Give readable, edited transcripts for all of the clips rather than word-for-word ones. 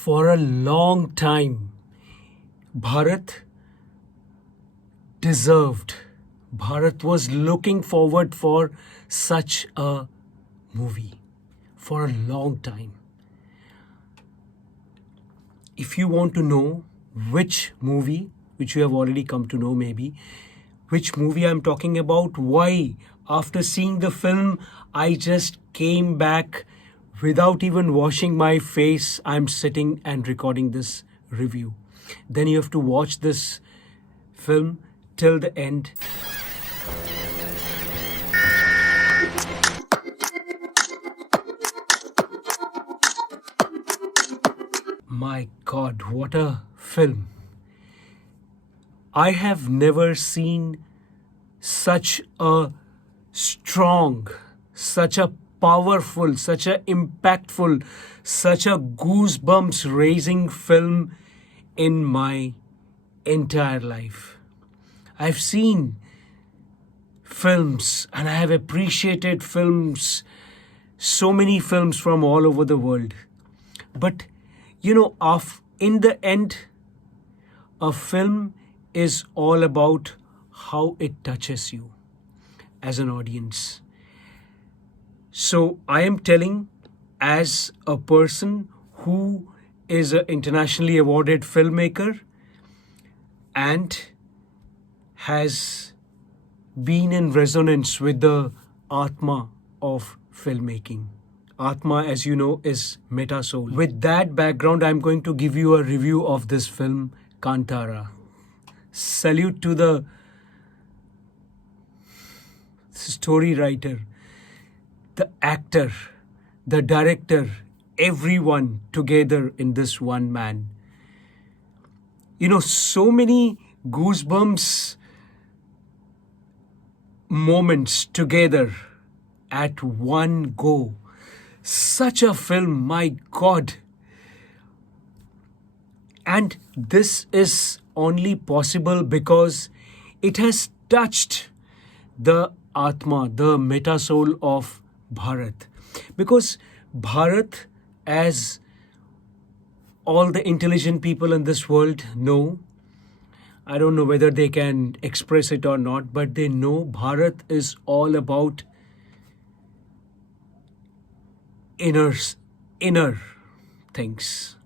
For a long time, Bharat deserved, Bharat was looking forward for such a movie for a long time. If you want to know which movie, which you have already come to know maybe, which movie I'm talking about, why, after seeing the film, I just came back without even washing my face. I'm sitting and recording this review. Then you have to watch this film till the end. My God, what a film. I have never seen such a strong, such a powerful, such a impactful, such a goosebumps raising film in my entire life. I've seen films and I have appreciated films, so many films from all over the world. But in the end, a film is all about how it touches you as an audience. So I am telling, as a person who is an internationally awarded filmmaker and has been in resonance with the Atma of filmmaking. Atma, as you know, is meta soul. With that background, I'm going to give you a review of this film, Kantara. Salute to the story writer, the actor, the director, everyone together in this one man. So many goosebumps moments together at one go. Such a film, my God. And this is only possible because it has touched the Atma, the meta soul of Bharat. Because Bharat, as all the intelligent people in this world know, I don't know whether they can express it or not, but they know Bharat is all about inner things.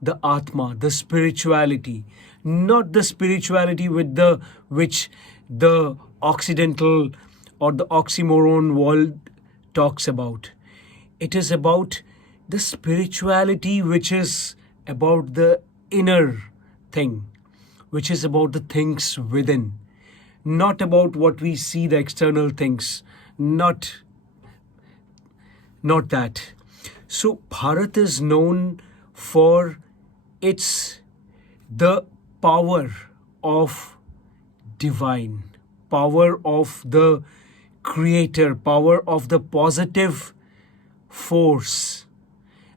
The Atma, the spirituality, not the spirituality which the Occidental or the oxymoron world talks about. It is about the spirituality which is about the inner thing, which is about the things within, not about what we see, the external things, not that. So Bharat is known for the power of divine, power of the creator, power of the positive force.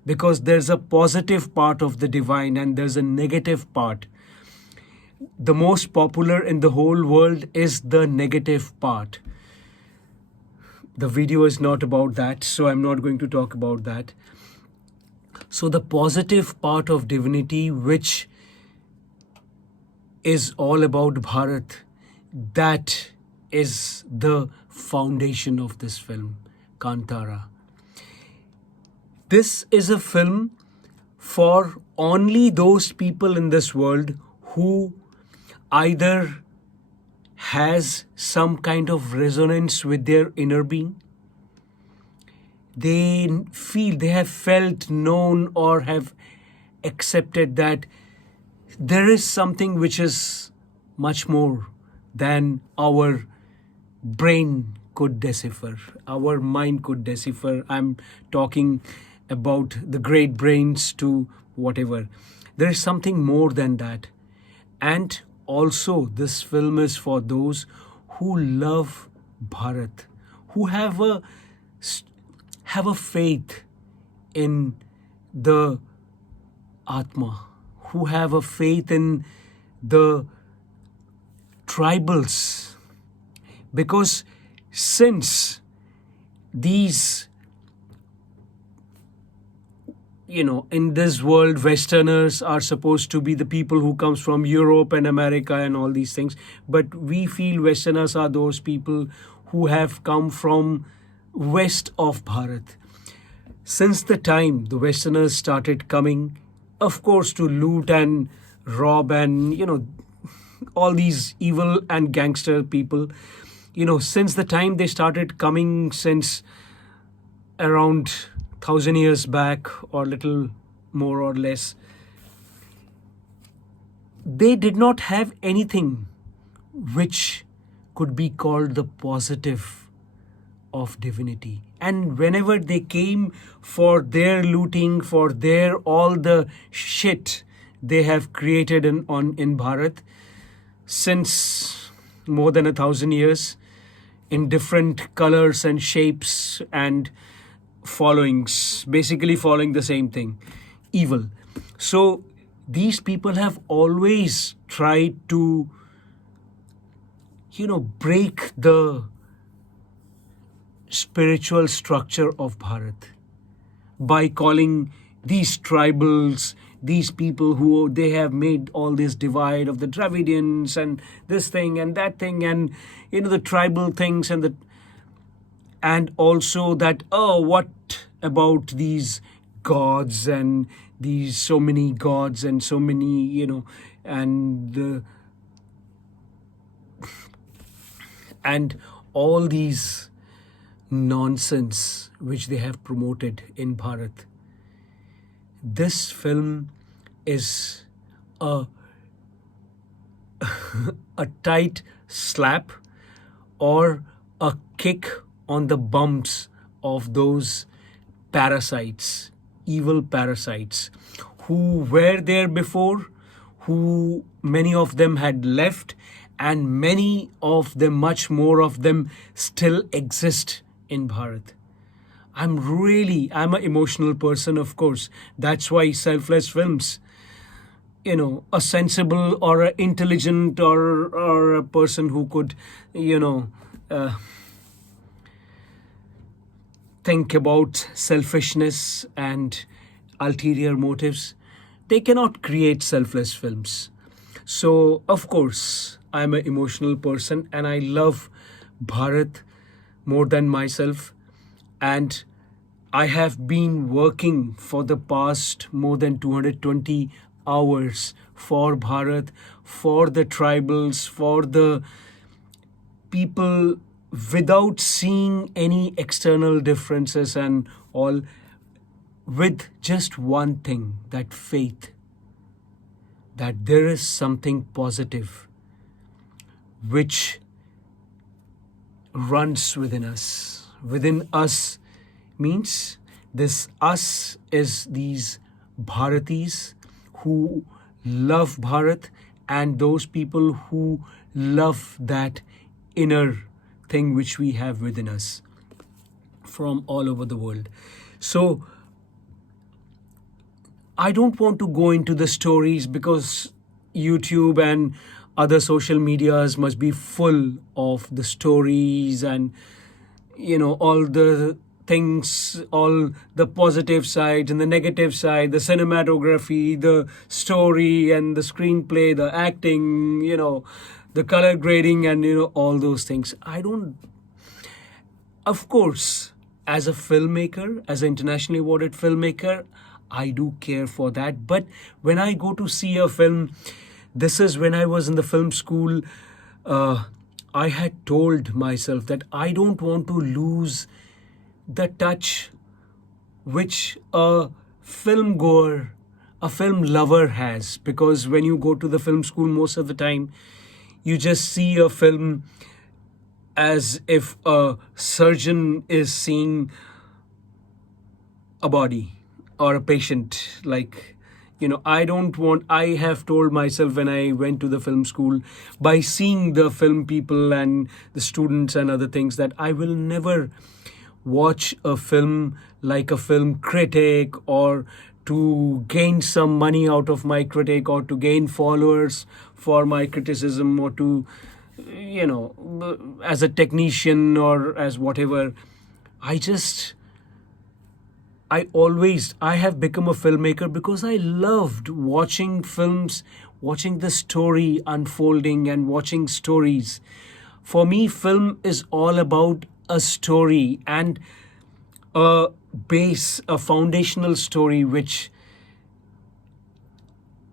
Because there's a positive part of the divine and there's a negative part. The most popular in the whole world is the negative part. The video is not about that, so I'm not going to talk about that. So the positive part of divinity, which is all about Bharat, that is the foundation of this film, Kantara. This is a film for only those people in this world who either has some kind of resonance with their inner being. They have felt, known, or have accepted that there is something which is much more than our brain could decipher, our mind could decipher. I'm talking about the great brains to whatever. There is something more than that. And also, this film is for those who love Bharat, who have a faith in the Atma, who have a faith in the tribals. Because since these in this world, Westerners are supposed to be the people who comes from Europe and America and all these things. But we feel Westerners are those people who have come from west of Bharat. Since the time the Westerners started coming, of course, to loot and rob and, all these evil and gangster people, since the time they started coming, since around 1,000 years back or little more or less, they did not have anything which could be called the positive of divinity. And whenever they came for their looting, for their all the shit they have created in Bharat since more than 1,000 years, in different colors and shapes and followings, basically following the same thing, evil. So these people have always tried to, break the spiritual structure of Bharat by calling these tribals, these people who they have made all this divide of the Dravidians and this thing and that thing and the tribal things and also that, what about these gods and these so many gods and so many and all these nonsense which they have promoted in Bharat. This film is a tight slap or a kick on the bumps of those parasites, evil parasites, who were there before, who many of them had left, and many of them, much more of them, still exist in Bharat. I'm an emotional person, of course. That's why selfless films, a sensible or an intelligent or a person who could, think about selfishness and ulterior motives, they cannot create selfless films. So, of course, I'm an emotional person and I love Bharat more than myself. And I have been working for the past more than 220 hours for Bharat, for the tribals, for the people, without seeing any external differences and all, with just one thing, that faith, that there is something positive which runs within us. Within us means this us is these Bharatis who love Bharat and those people who love that inner thing which we have within us from all over the world. So I don't want to go into the stories because YouTube and other social medias must be full of the stories and all the things, all the positive sides and the negative side, the cinematography, the story and the screenplay, the acting, the color grading and all those things. Of course, as a filmmaker, as an internationally awarded filmmaker, I do care for that. But when I go to see a film, this is when I was in the film school, I had told myself that I don't want to lose the touch which a film goer, a film lover has. Because when you go to the film school, most of the time, you just see a film as if a surgeon is seeing a body or a patient. I have told myself when I went to the film school, by seeing the film people and the students and other things, that I will never watch a film like a film critic or to gain some money out of my critic or to gain followers for my criticism or to, as a technician or as whatever. I have become a filmmaker because I loved watching films, watching the story unfolding and watching stories. For me, film is all about a story and a base, a foundational story which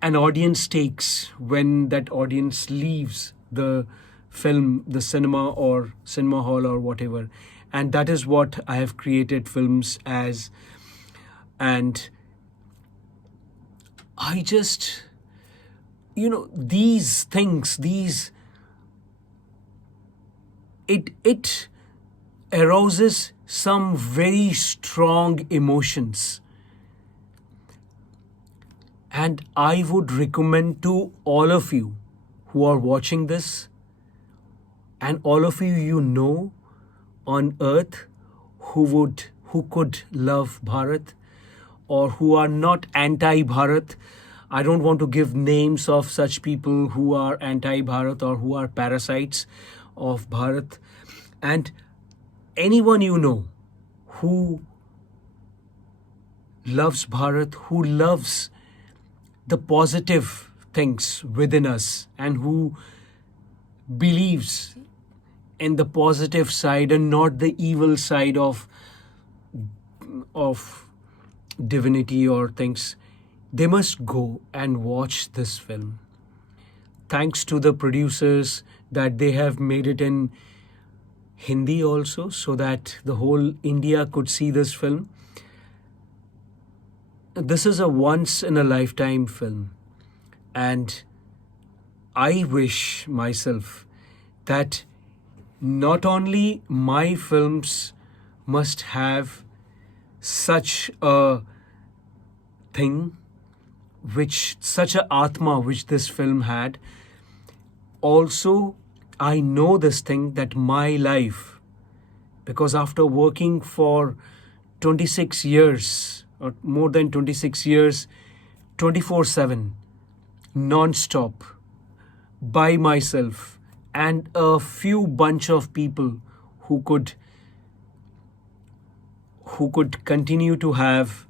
an audience takes when that audience leaves the film, the cinema or cinema hall or whatever. And that is what I have created films as. And I just, these things, it arouses some very strong emotions. And I would recommend to all of you who are watching this, and all of you on earth who could love Bharat, or who are not anti-Bharat. I don't want to give names of such people who are anti-Bharat or who are parasites of Bharat. And anyone who loves Bharat, who loves the positive things within us, and who believes in the positive side and not the evil side of divinity or things, they must go and watch this film. Thanks to the producers that they have made it in Hindi also, so that the whole India could see this film. This is a once in a lifetime film, and I wish myself that not only my films must have such a thing, such a Atma which this film had. Also, I know this thing that my life, because after working for 26 years or more than 26 years, 24/7, non-stop, by myself, and a few bunch of people who could continue to have,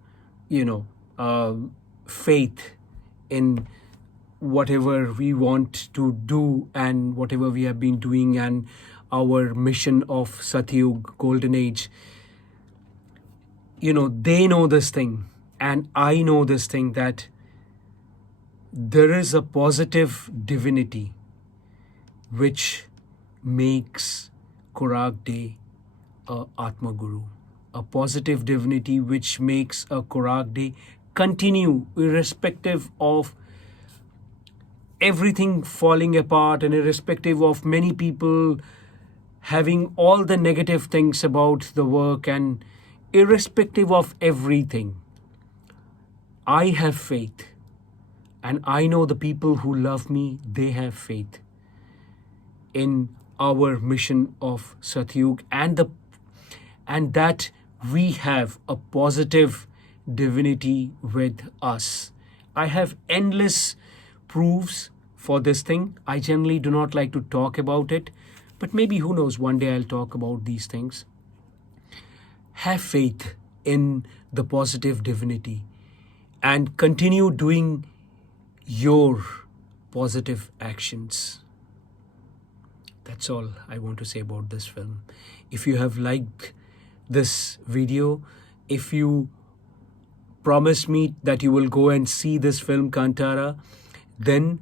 faith in whatever we want to do and whatever we have been doing, and our mission of Satyug, Golden Age. They know this thing, and I know this thing, that there is a positive divinity which makes Korak Day a AatmaGuru. A positive divinity which makes a Korak Day continue irrespective of everything falling apart, and irrespective of many people having all the negative things about the work, and irrespective of everything. I have faith, and I know the people who love me, they have faith in our mission of Satyug, and that we have a positive divinity with us. I have endless proofs for this thing. I generally do not like to talk about it, but maybe, who knows, one day I'll talk about these things. Have faith in the positive divinity and continue doing your positive actions. That's all I want to say about this film. If you have liked this video, if you promise me that you will go and see this film Kantara, then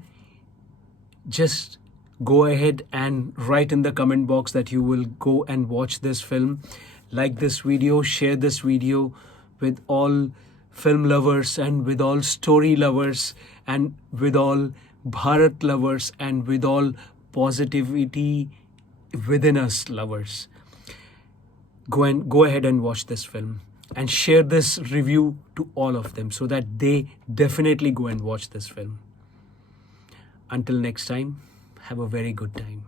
just go ahead and write in the comment box that you will go and watch this film. Like this video, share this video with all film lovers, and with all story lovers, and with all Bharat lovers, and with all positivity within us lovers. Go ahead and watch this film, and share this review to all of them, so that they definitely go and watch this film. Until next time, have a very good time.